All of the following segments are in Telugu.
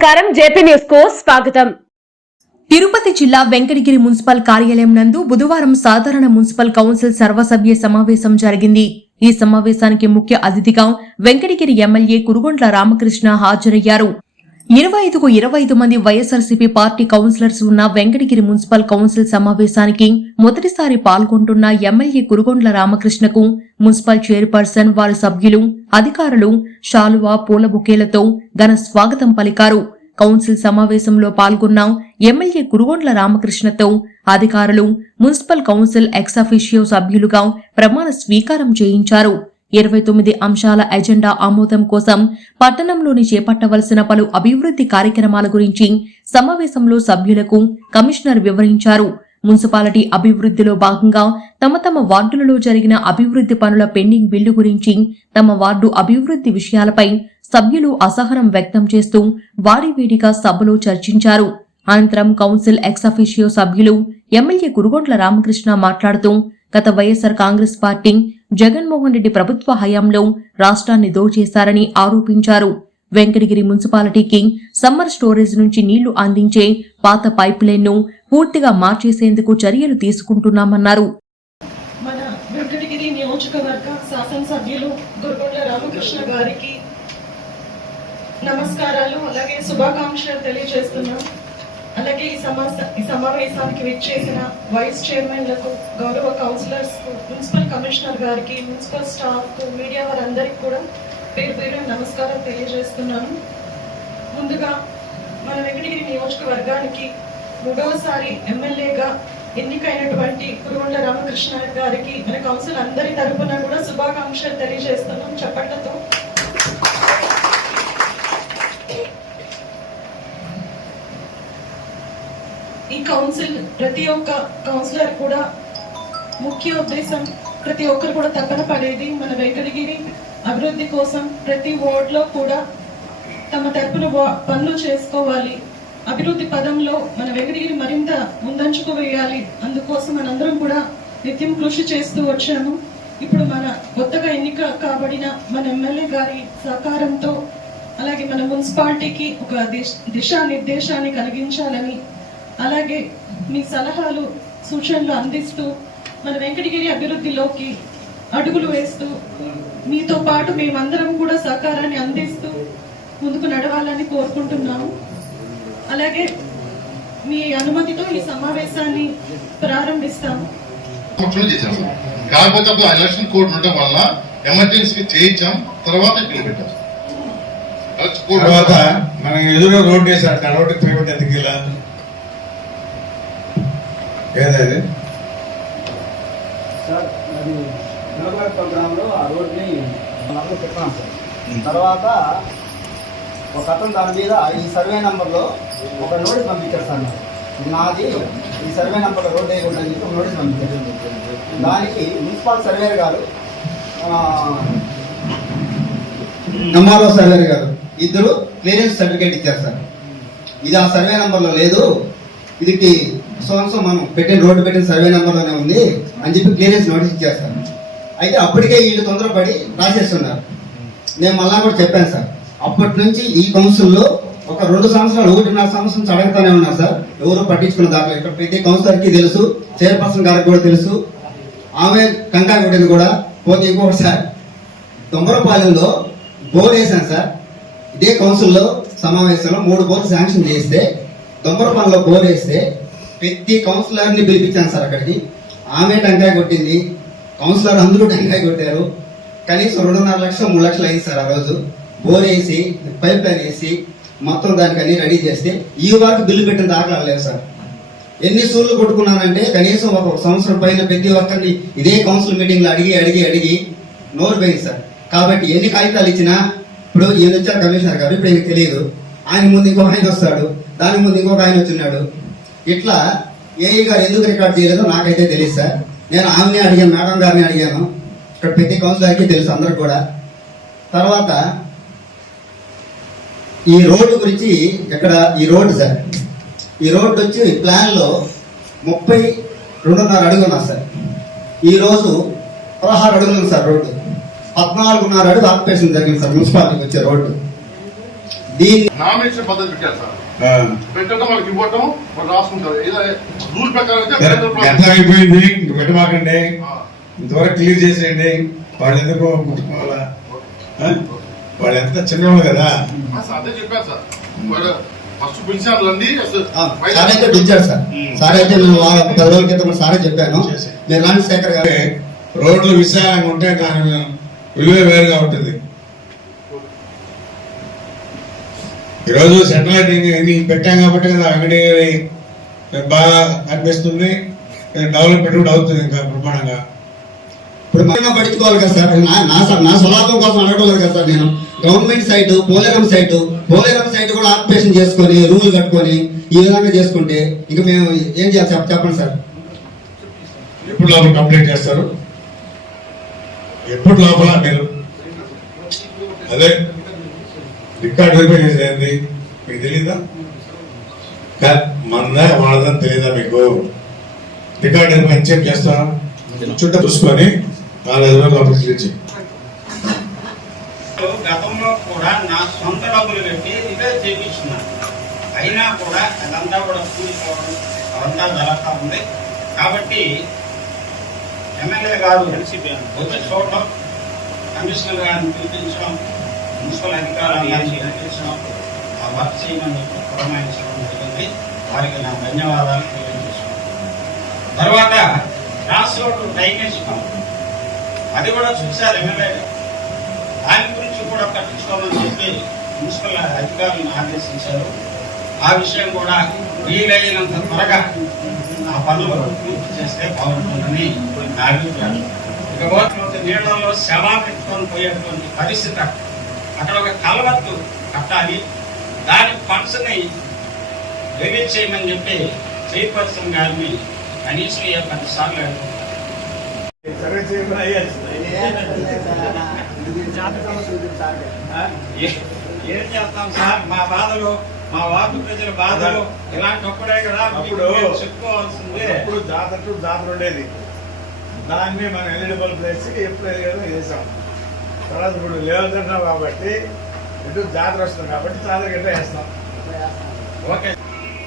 నమస్కారం. జేపీ న్యూస్కు స్వాగతం. తిరుపతి జిల్లా వెంకటగిరి మున్సిపల్ కార్యాలయం నందు బుధవారం సాధారణ మున్సిపల్ కౌన్సిల్ సర్వసభ్య సమావేశం జరిగింది. ఈ సమావేశానికి ముఖ్య అతిథిగా వెంకటగిరి ఎమ్మెల్యే కురుగొండ్ల రామకృష్ణ హాజరయ్యారు. ఇరవై ఐదుకు ఇరవై ఐదు మంది వైఎస్ఆర్సీపీ పార్టీ కౌన్సిలర్స్ ఉన్న వెంకటగిరి మున్సిపల్ కౌన్సిల్ సమావేశానికి మొదటిసారి పాల్గొంటున్న ఎమ్మెల్యే కురుగొండ్ల రామకృష్ణకు మున్సిపల్ చైర్పర్సన్ వారి సభ్యులు అధికారులు షాలువా పూల బుకేలతో ఘన స్వాగతం పలికారు. కౌన్సిల్ సమావేశంలో పాల్గొన్న ఎమ్మెల్యే కురుగొండ్ల రామకృష్ణతో. అధికారులు మున్సిపల్ కౌన్సిల్ ఎక్సఫిషియో సభ్యులుగా ప్రమాణ స్వీకారం చేయించారు. ఇరవై తొమ్మిది అంశాల ఎజెండా ఆమోదం కోసం పట్టణంలోని చేపట్టవలసిన పలు అభివృద్ధి కార్యక్రమాల గురించి సమావేశంలో సభ్యులకు కమిషనర్ వివరించారు. మున్సిపాలిటీ అభివృద్ధిలో భాగంగా తమ తమ వార్డులలో జరిగిన అభివృద్ధి పనుల పెండింగ్ బిల్లు గురించి తమ వార్డు అభివృద్ధి విషయాలపై సభ్యులు అసహనం వ్యక్తం చేస్తూ వాడివేడిగా సభలో చర్చించారు. అనంతరం కౌన్సిల్ ఎక్సఫిషియో సభ్యులు ఎమ్మెల్యే కురుగొండ్ల రామకృష్ణ మాట్లాడుతూ గత YSR Congress party Jaganmohan Reddy ప్రభుత్వ హయాంలో రాష్ట్రాన్ని దోచేశారని ఆరోపించారు. వెంకటగిరి మున్సిపాలిటీకి సమ్మర్ స్టోరేజ్ నుంచి నీళ్ళు అందించే పాత పైప్ లైన్ను పూర్తిగా మార్చేసేందుకు చర్యలు తీసుకుంటున్నామన్నారు. మన వెంకటగిరి నియోజకవర్గ శాసనసభ్యులు గురుగొండ రామకృష్ణ గారికి నమస్కారాలు అలాగే శుభాకాంక్షలు తెలియజేస్తున్నాం. అలాగే ఈ ఈ సమావేశానికి విచ్చేసిన వైస్ చైర్మన్లకు గౌరవ కౌన్సిలర్స్ మున్సిపల్ కమిషనర్ గారికి మున్సిపల్ స్టాఫ్కు మీడియా వారందరికీ కూడా పేరు పేరు నమస్కారం తెలియజేస్తున్నాను. ముందుగా మన వెంకటగిరి నియోజకవర్గానికి మూడవసారి ఎమ్మెల్యేగా ఎన్నికైనటువంటి కురుగొండ రామకృష్ణ గారికి మన కౌన్సిల్ అందరి తరపున కూడా శుభాకాంక్షలు తెలియజేస్తున్నాం చప్పట్లతో. ఈ కౌన్సిల్ ప్రతి ఒక్క కౌన్సిలర్ కూడా ముఖ్య ఉద్దేశం ప్రతి ఒక్కరు కూడా తప్పన పడేది మన వెంకటగిరి అభివృద్ధి కోసం ప్రతి వార్డులో కూడా తమ తరపున పనులు చేసుకోవాలి. అభివృద్ధి పదంలో మన వెంకటగిరి మరింత ముందంచుకు వేయాలి. అందుకోసం మనందరం కూడా నిత్యం కృషి చేస్తూ వచ్చాము. ఇప్పుడు మన కొత్తగా ఎన్నిక కాబడిన మన ఎమ్మెల్యే గారి సహకారంతో అలాగే మన మున్సిపాలిటీకి ఒక దిశ- దిశానిర్దేశాన్ని కలిగించాలని అలాగే మీ సలహాలు సూచనలు అందిస్తూ మన వెంకటగిరి అభివృద్ధిలోకి అడుగులు వేస్తూ మీతో పాటు మేమందరం కూడా సహకారాన్ని అందిస్తూ ముందుకు నడవాలని కోరుకుంటున్నాము. అలాగే మీ అనుమతితో ఈ సమావేశాన్ని ప్రారంభిస్తాము. కాకపోతే అప్పుడు ఎలక్షన్ కోడ్ ఉండటం వల్ల ఎమర్జెన్సీ చేయించాం తర్వాత పెట్టాం. తర్వాత మనం ఎదురు రోడ్ వేసారు పేమెంట్ ఎందుకు ఇలా? ఏదది? నిలబడి ప్రోగ్రాంలో ఆ రోడ్ని అప్పుడు పెట్టాం సార్ తర్వాత ఒక అతను దాని మీద ఈ సర్వే నంబర్లో ఒక నోటీస్ పంపించారు సార్ నాది ఈ సర్వే నంబర్లో రోడ్ వేయకూడదు అని చెప్పి ఒక నోటీస్ పంపించారు దానికి మున్సిపల్ సర్వేర్ గారు నమ్మాలో సర్వేర్ గారు ఇద్దరు క్లియరెన్స్ సర్టిఫికేట్ ఇచ్చారు సార్. ఇది ఆ సర్వే నంబర్లో లేదు. ఇది సో మనం పెట్టిన రోడ్డు పెట్టిన సర్వే నెంబర్లోనే ఉంది అని చెప్పి క్లియరెన్స్ నోటీస్ ఇచ్చారు సార్. అయితే అప్పటికే వీళ్ళు తొందరపడి రాసేస్తున్నారు. నేను మళ్ళా కూడా చెప్పాను సార్. అప్పటి నుంచి ఈ కౌన్సిల్లో ఒక రెండు సంవత్సరాలు ఒకటిన్నర సంవత్సరం నుంచి అడగతానే సార్. ఎవరు పట్టించుకున్న దాంట్లో ఇక్కడ ప్రతి కౌన్సిలర్కి తెలుసు చైర్పర్సన్ గారికి కూడా తెలుసు. ఆమె కంకా కొట్టింది కూడా పోతే ఇంకొకటి సార్ దొంగరపాలెంలో బోర్ వేశాను సార్. ఇదే కౌన్సిల్లో సమావేశంలో మూడు బోర్లు శాంక్షన్ చేస్తే దొంగరపాలెంలో బోర్ వేస్తే ప్రతి కౌన్సిలర్ని పిలిపించాను సార్ అక్కడికి. ఆమె టెంకాయ కొట్టింది కౌన్సిలర్ అందరూ టెంకాయ కొట్టారు. కనీసం రెండున్నర లక్షలు మూడు లక్షలు అయింది సార్ ఆ రోజు. బోర్ వేసి పైప్ లైన్ వేసి మొత్తం దానికి అన్ని రెడీ చేస్తే ఈ వరకు బిల్లు పెట్టిన దాఖలాలు లేవు సార్. ఎన్ని సూర్లు కొట్టుకున్నానంటే కనీసం ఒక సంవత్సరం పైన ప్రతి ఒక్కరిని ఇదే కౌన్సిల్ మీటింగ్లో అడిగి అడిగి అడిగి నోరు పోయింది సార్. కాబట్టి ఎన్ని కాగితాలు ఇచ్చినా ఇప్పుడు ఈయన వచ్చారు కమిషనర్ గారు ఇప్పుడు ఈయనకి తెలియదు. ఆయన ముందు ఇంకొక ఆయన వస్తాడు దాని ముందు ఇంకొక ఆయన వచ్చినాడు ఇట్లా ఏఈ గారు ఎందుకు రికార్డ్ చేయలేదో నాకైతే తెలియదు సార్. నేను ఆమెనే అడిగాను మేడం గారిని అడిగాను. ఇక్కడ ప్రతి కౌన్సిలర్కి తెలుసు అందరికి కూడా. తర్వాత ఈ రోడ్డు గురించి ఇక్కడ ఈ రోడ్డు సార్ ఈ రోడ్డు వచ్చి ప్లాన్లో ముప్పై రెండున్నర అడుగు సార్. ఈరోజు పదహారు అడుగులు ఉంది సార్ రోడ్డు. పద్నాలుగున్నర అడుగు ఆపరేషన్ జరిగింది సార్ మున్సిపాలిటీకి వచ్చే రోడ్డు. దీన్ని నామినేషన్ పద్ధతి పెట్టారు సార్. పెట్టడం వాళ్ళకి ఇవ్వటం వాళ్ళు రాసుకుంటారు. ఏదో రూల్ ప్రకారం అయితే ఎంత federal process. ఎంత అయిపోయింది పెట్టమాకండి. ఇంతవరకు క్లియర్ చేసేయండి. వాళ్ళు ఎందుకు ముట్టుకోవాలా? వాళ్ళు ఎంత చిన్నవాళ్ళు కదా. అదే చెప్పారు సార్. ఫస్ట్ పిలిచారు సార్ అయితే పిలిచారు సార్. సార్ అయితే నేను పది రోజుల క్రితం సారే చెప్పాను. మీరు రాండి శేఖర్ గారు అంటే రోడ్లు విశాలంగా ఉంటే దాని విలువ వేరుగా ఉంటుంది. ఈరోజు సెటిలైట్ ఇది పెట్టాం కాబట్టి కదా అంగడి బాగా అనిపిస్తుంది. డెవలప్మెంట్ కూడా అవుతుంది ఇంకా బ్రహ్మాండంగా. ఇప్పుడు మనం పడించుకోవాలి కదా సార్ నా నా స- నా స్వలాభం కోసం అడగడం కదా సార్ నేను. Government site Poleram site Poleram site కూడా ఆక్యుపేషన్ చేసుకొని రూల్ కట్టుకొని ఈ విధంగా చేసుకుంటే ఇంకా మేము ఏం చేయాలి చెప్పండి సార్. ఎప్పుడు లోపల కంప్లీట్ చేస్తారు? ఎప్పుడు లోపల మీరు? అదే. రికార్డ్ వెరిఫై చేసేది మీకు తెలీదా? కాదు, మనదా వాళ్ళదని తెలీదా మీకు? రికార్డ్ వెరిఫై చెక్ చేస్తాం. చుట్టూ చూసుకొని నాలుగైదు రోజులు లోపలికి తెచ్చి గతంలో కూడా నా సొంత డబ్బులు పెట్టి రిపేర్ చేయించున్నాను అయినా కూడా అదంతా కూడా కూలిపోవడం అదంతా జరుగుతూ ఉంది. కాబట్టి ఎమ్మెల్యే గారు వచ్చి చూడటం కమిషనర్ గారిని పిలిపించడం మున్సిపల్ అధికారులను పిలిపించడం ఆ వర్క్ చేయమని పురమాయించడం జరిగింది. వారికి నా ధన్యవాదాలు తెలియజేస్తున్నాను. తర్వాత క్రాస్ రోడ్డు డ్రైనేజ్ పనులు. అది కూడా చూశారు ఎమ్మెల్యే దాని గురించి కూడా కట్టించుకోమని చెప్పి మున్సిపల్ అధికారులను ఆదేశించారు. ఆ విషయం కూడా వీలైనంత త్వరగా ఆ పనులు పూర్తి చేస్తే బాగుంటుందని నా అభిప్రాయం ఇక పోతే నీళ్ళలో శవాలు పెట్టుకొని పోయేటువంటి పరిస్థితి అక్కడ. ఒక కలవత్తు కట్టాలి. దాని ఫండ్స్ని రిలీజ్ చేయమని చెప్పి చైర్పర్సన్ గారిని కనీసం ఏ పది సార్లు ఏ- ఏం చేస్తాం సార్? మా బాధలు మా వార్డు ప్రజల బాధలు ఇలాంటప్పుడే కదా అప్పుడు మేము చెప్పుకోవాల్సిందే. అప్పుడు జాతర జాతర ఉండేది. దాన్ని మనం ఎలిజిబుల్ ప్లేస్ ఎప్పుడు ఎలిగేదో వేసాం తర్వాత ఇప్పుడు లేవుతున్నాం కాబట్టి ఇటు జాతర వస్తుంది కాబట్టి జాతర గట్ట వేస్తాం. ఓకే.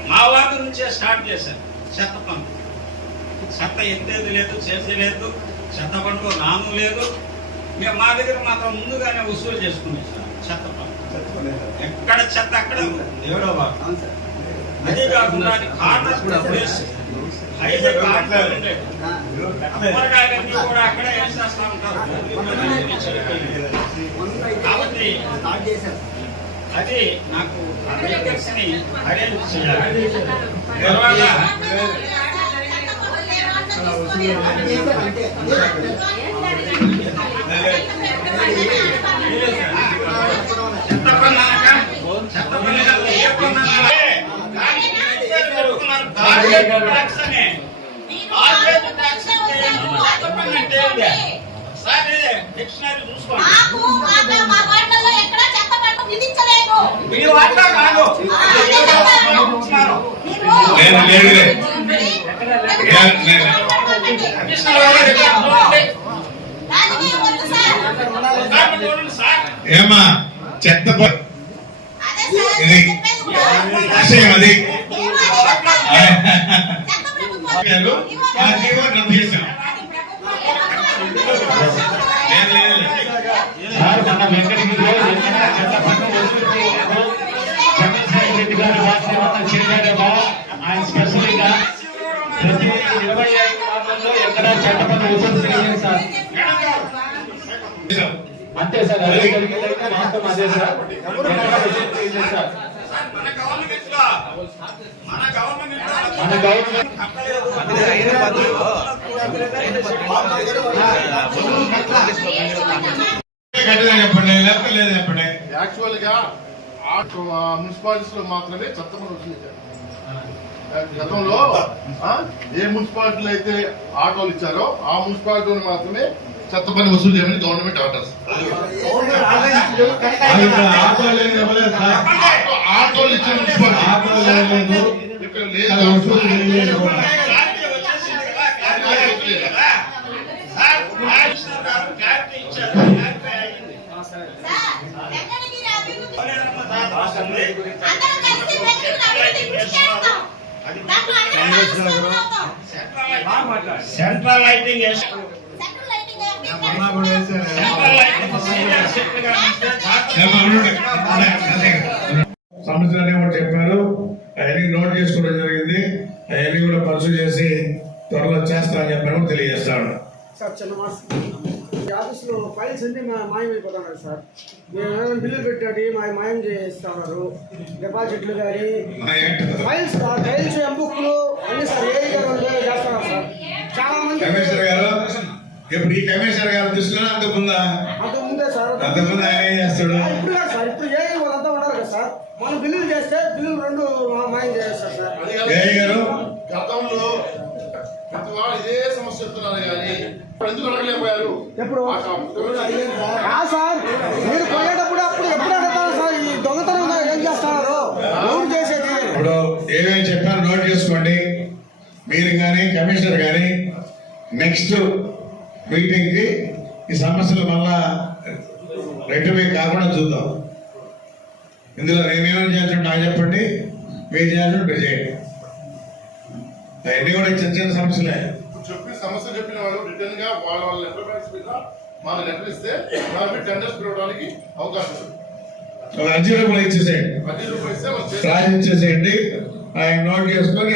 మా వార్డు నుంచే స్టార్ట్ చేశారు. చెత్త పనులు చెత్త ఎత్తేది లేదు చేసేది లేదు చెత్త పండు నాను లేదు. మేము మా దగ్గర మాత్రం ముందుగానే వసూలు చేసుకునేది సార్ చెత్త పనులు ఎక్కడ చెత్త అక్కడ దేవుడో బాబు అదే కాకుండా అది కార్నర్ ప్లేస్ హైవే కార్నర్ ఉండేది. కూరగాయలన్నీ కూడా అక్కడే వేసేస్తా ఉంటారు. కాబట్టి అది నాకు వెహికల్స్ని అరేంజ్ చేయాలి తర్వాత చెత్త పన్నాక చెత్త పన్నాక ఏ పన్నాక దానికి రిపేర్ ఏమా? చెత్త ఇది. విషయం అది. ఆ. జీవో రద్దు చేశాం మన వెంకటగిరిలో చంద్రశేఖర్ రెడ్డి గారు ఏమన్నా చేశారేమో ఆయన స్పెషల్గా ప్రతి ఇరవై ఐదు ఎక్కడ చెత్త పన్ను వసూలు సార్ అంతే సార్ అదే జరిగిందైతే వాస్తవం అదే సార్ సార్ మన గవర్నమెంట్ మన గవర్నమెంట్ మన గవర్నమెంట్ చెప్పండి లేకపోతే లేదు చెప్పండి యాక్చువల్గా ఆటో మున్సిపాలిటీస్లో మాత్రమే వసూలు గతంలో ఆ, ఏ మున్సిపాలిటీలు అయితే ఆటోలు ఇచ్చారో ఆ మున్సిపాలిటీ మాత్రమే చెత్త పన్ను వసూలు చేయమని గవర్నమెంట్ ఆర్డర్స్. ఆటోలు ఇచ్చిన మున్సిపాలిటీ ఆటో లేదు ఇక్కడ అది లేదు వసూలు చేయలేదు క్లారిటీ వచ్చేసింది కదా క్లారిటీ వచ్చింది కదా సార్ కమిషనర్ గారు క్లారిటీ ఇచ్చారు క్లారిఫై అయింది సార్, వెంకటగిరి అభివృద్ధి పోలేరమ్మ తాత వస్తుంది అందరం కలిసి వెంకటగిరి అభివృద్ధి కృషి చేస్తాం అది దాంట్లో అందరం భాగస్వాములు అవుతాం. సెంట్రల్ లైటింగ్ వేసి- సెంట్రల్ లైటింగ్ వేసి సెంట్రల్ లైటింగ్ సీనియర్ సిటిజన్గా ఇస్తే ఉండండి. అదే. సమస్యలన్నీ కూడా చెప్పారు. అవన్నీ నోట్ చేసుకోవడం జరిగింది. అవన్నీ కూడా పర్సూ చేసి త్వరలో చేస్తామని చెప్పని తెలియజేస్తాను. సార్ చిన్న మాస్ ఈ ఆఫీస్లో ఫైల్స్ అన్ని మా మాయమైపోతున్నాయి సార్. మేము ఏమైనా బిల్లులు పెట్టాడు మా మాయం చేస్తున్నారు డిపాజిట్లు కానీ? ఫైల్స్ ఫైల్స్ ఎంబుక్లు అన్ని సార్ ఏ గారు చేస్తున్నారు సార్. చాలా మంది కమిషనర్ గారు ఇప్పుడు ఈ కమిషనర్ గారు దృష్టిలో అంత ముందా? అంత ముందే సార్. అంత ముందు ఆయన ఏం చేస్తాడు ఇప్పుడు కాదు సార్ ఇప్పుడు ఏ వాళ్ళంతా ఉన్నారు కదా సార్. మనం బిల్లులు చేస్తే బిల్లులు రెండు మాయం చేస్తారు సార్. గతంలో ప్రతి వాడు ఇదే సమస్య చెప్తున్నారు కానీ ఎందుకు అడగలేకపోయారు ఎప్పుడు? ఆ కమిషనర్ ఆ సార్ మీరు కొనేటప్పుడు అప్పుడు ఎప్పుడు అడుగుతారు సార్? ఈ దొంగతనం ఏం చేస్తున్నారు? ఎవరు చేసేది? ఇప్పుడు ఏమేమి చెప్పారో నోట్ చేసుకోండి. మీరు కానీ కమిషనర్ కానీ నెక్స్ట్ మీటింగ్కి ఈ సమస్యలు మళ్ళా రెక్టిఫై కాకుండా చూద్దాం. ఇందులో నేనేమైనా చేయాల్సి నాకు చెప్పండి మీరు చేయాల్సి మీరు చేయండి. అవన్నీ కూడా చిన్న చిన్న సమస్యలే. సమస్య చెప్పిన వాళ్ళు రిటర్న్గా వాళ్ళ వాళ్ళ ఎంప్లాయ్మెంట్స్ మీద మన లెటర్ ఇస్తే మనకి టెండర్స్ పిలవడానికి అవకాశం ఉంది. ఒక అర్జీ రూపాయలు ఇచ్చేసేయండి. మనం. రాజు ఆయన నోట్ చేసుకొని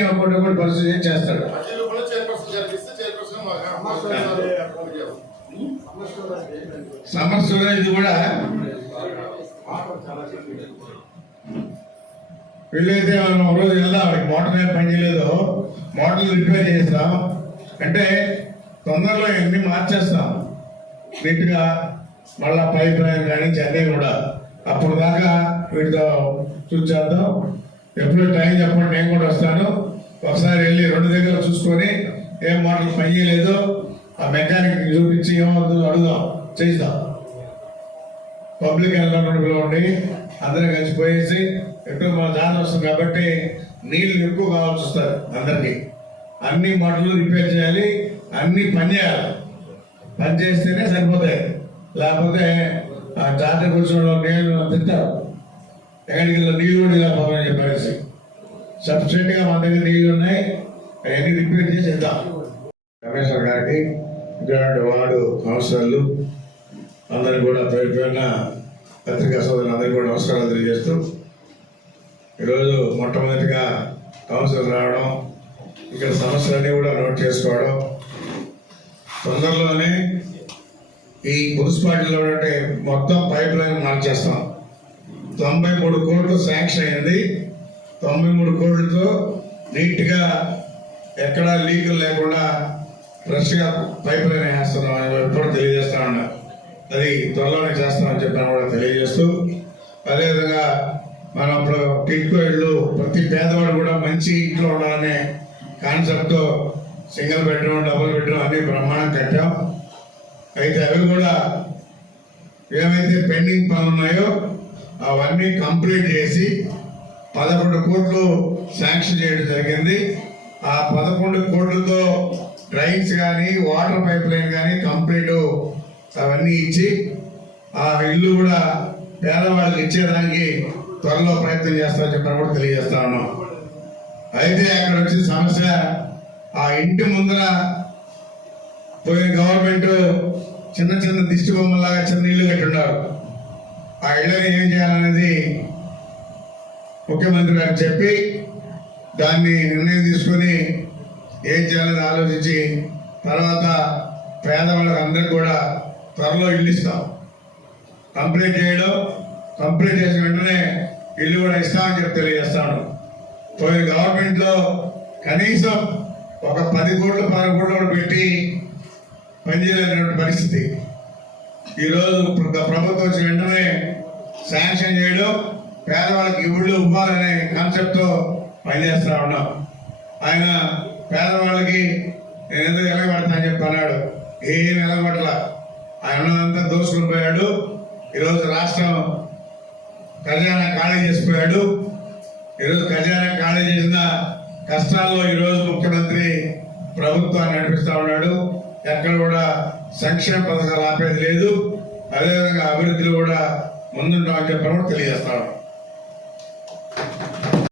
పరిస్థితి చేస్తాడు. మాకు మాకు. సమస్య ఇది కూడా వీళ్ళైతే మనం ఒక రోజు వెళ్దాం. మోటార్ ఏం పని చేయలేదు. మోటార్లు రిపేర్ చేస్తాం అంటే తొందరలో ఇవన్నీ మార్చేస్తాం? నీట్గా మళ్ళా పైప్ లైన్ కానీ చెన్నై కూడా. అప్పుడు దాకా వీటితో చూసేద్దాం ఎప్పుడు టైం చెప్పండి నేను కూడా వస్తాను. ఒకసారి వెళ్ళి రెండు దగ్గర చూసుకొని ఏం మోడల్ పని చేయలేదు ఆ మెకానిక్ చూపించి ఏమవుతుందో అడుగుదాం చేద్దాం పబ్లిక్ ఎలక్ట్రానిక్ పిలవండి అందరం కలిసిపోయేసి ఎక్కువ మన దాని వస్తుంది కాబట్టి నీళ్ళు ఎక్కువ కావాల్సి వస్తారు అందరికి. అన్ని మోటార్లు రిపేర్ చేయాలి అన్ని పని చేయాలి. పని చేస్తేనే సరిపోతాయి. లేకపోతే ఆ జాతర కూర్చోవడం నీళ్ళు తింటారు. ఎక్కడికి నీళ్ళు కూడా పోవాలని చెప్పేసి. సబ్సియెంట్గా మన దగ్గర నీళ్ళు ఉన్నాయి. అవన్నీ రిపేర్ చేసి ఇద్దాం. రమేశ్వర గారికి ఇక్కడ వార్డు కౌన్సిలర్లు అందరికి కూడా పేరు పేరున పత్రికా సోదరులు అందరికీ కూడా నమస్కారాలు తెలియజేస్తూ ఈరోజు మొట్టమొదటిగా కౌన్సిల్ రావడం ఇక్కడ సమస్యలన్నీ కూడా నోట్ చేసుకోవడం. తొందరలోనే ఈ మున్సిపాలిటీలో అంటే మొత్తం పైప్ లైన్ మార్చేస్తాం. తొంభై మూడు కోట్లు శాంక్షన్ అయింది. తొంభై మూడు కోట్లతో నీట్గా ఎక్కడా లీకులు లేకుండా ఫ్రెష్గా పైప్ లైన్ వేస్తున్నాం అని ఎప్పుడు తెలియజేస్తా ఉన్నా. అది త్వరలోనే చేస్తామని చెప్పిన కూడా తెలియజేస్తూ అదేవిధంగా మనం ఇప్పుడు టిట్కో ఇళ్ళు ప్రతి పేదవాడు కూడా మంచి ఇంట్లో ఉండాలనే కాన్సెప్ట్తో సింగిల్ బెడ్రూమ్ డబుల్ బెడ్రూమ్ అన్ని బ్రహ్మాండం కట్టాం. అయితే అవి కూడా ఏమైతే పెండింగ్ పనులు ఉన్నాయో అవన్నీ కంప్లీట్ చేసి పదకొండు కోట్లు శాంక్షన్ చేయడం జరిగింది. ఆ పదకొండు కోట్లతో డ్రైన్స్ కానీ వాటర్ పైప్ లైన్ కానీ కంప్లీట్ అవన్నీ ఇచ్చి ఆ ఇల్లు కూడా పేదవాళ్ళకి ఇచ్చేదానికి త్వరలో ప్రయత్నం చేస్తామని చెప్పని కూడా తెలియజేస్తా ఉన్నాం. అయితే అక్కడ వచ్చిన సమస్య ఆ ఇంటి ముందర పోయిన గవర్నమెంట్ చిన్న చిన్న దిష్టి బొమ్మలాగా చిన్న ఇల్లు కట్టున్నారు ఆ ఇళ్ళని ఏం చేయాలనేది ముఖ్యమంత్రి గారు చెప్పి దాన్ని నిర్ణయం తీసుకొని ఏం చేయాలని ఆలోచించి తర్వాత పేదవాళ్ళకి అందరికి కూడా త్వరలో ఇల్లు ఇస్తాం. కంప్లీట్ చేయడం కంప్లీట్ చేసిన వెంటనే ఇల్లు కూడా ఇస్తామని చెప్పి తెలియజేస్తాను పోయిన గవర్నమెంట్లో కనీసం ఒక పది కోట్లు పది కోట్లు కూడా పెట్టి పనిచేయలేనటువంటి పరిస్థితి. ఈరోజు ప్రభుత్వం వచ్చిన వెంటనే శాంక్షన్ చేయడం పేదవాళ్ళకి ఇళ్ళు ఇవ్వాలనే కాన్సెప్ట్తో పనిచేస్తా ఉన్నాం. ఆయన పేదవాళ్ళకి నేను ఎందుకు ఎలగబడతా అని చెప్పి అన్నాడు. ఏం ఎలగబడలా. ఆయన అంతా దోసుకుని పోయాడు. ఈరోజు రాష్ట్రం ఖజానా ఖాళీ చేసిపోయాడు ఈరోజు ఖజానా ఖాళీ చేసిన కష్టాల్లో ఈరోజు ముఖ్యమంత్రి ప్రభుత్వాన్ని నడిపిస్తా ఉన్నాడు. ఎక్కడ కూడా సంక్షేమ పథకాలు ఆపేది లేదు. అదేవిధంగా అభివృద్ధిలో కూడా ముందుంటామని చెప్పడం కూడా తెలియజేస్తాను